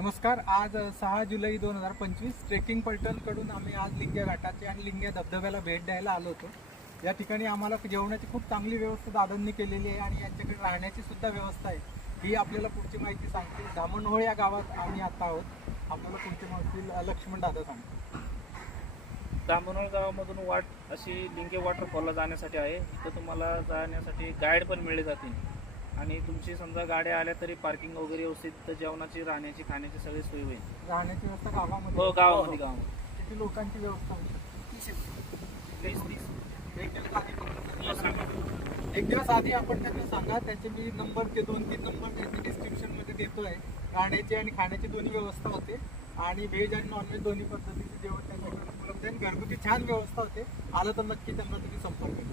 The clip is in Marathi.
नमस्कार. आज 6 जुलै 2025 ट्रेकिंग पलटणकडून आम्ही आज लिंग्या घाटाचे आणि लिंग्या धबधब्याला भेट द्यायला आलो होतो. या ठिकाणी आम्हाला जेवणाची खूप चांगली व्यवस्था दादांनी केलेली आहे आणि यांच्याकडे राहण्याची सुद्धा व्यवस्था आहे. ही आपल्याला पुढची माहिती सांगतील. धामणहोळ या गावात आम्ही आता आहोत. आपल्याला पुढची माहिती लक्ष्मण दादा सांगतील. धामणहोळ गावामधून वाट अशी लिंगे वॉटरफॉलला जाण्यासाठी आहे. इथं तुम्हाला जाण्यासाठी गाईड पण मिळले जातील आणि तुमची समजा गाड्या आल्या तरी पार्किंग वगैरे व्यवस्थित, तर जेवणाची, राहण्याची, खाण्याची सगळी सोय होईल. राहण्याची व्यवस्था गावामध्ये? हो, गावामध्ये. किती लोकांची व्यवस्था होईल? 30. एक दिवस आधी आपण त्यांना सांगा. त्याचे मी नंबर, ते 2-3 नंबर त्यांच्या डिस्क्रिप्शनमध्ये देतो आहे. राहण्याची आणि खाण्याची दोन्ही व्यवस्था होते आणि व्हेज आणि नॉनव्हेज दोन्ही पद्धतीचे जेवण त्यांच्याकडे उपलब्ध आहे. घरगुती छान व्यवस्था होते. आलं तर नक्की त्यांना तुम्ही संपर्क करा.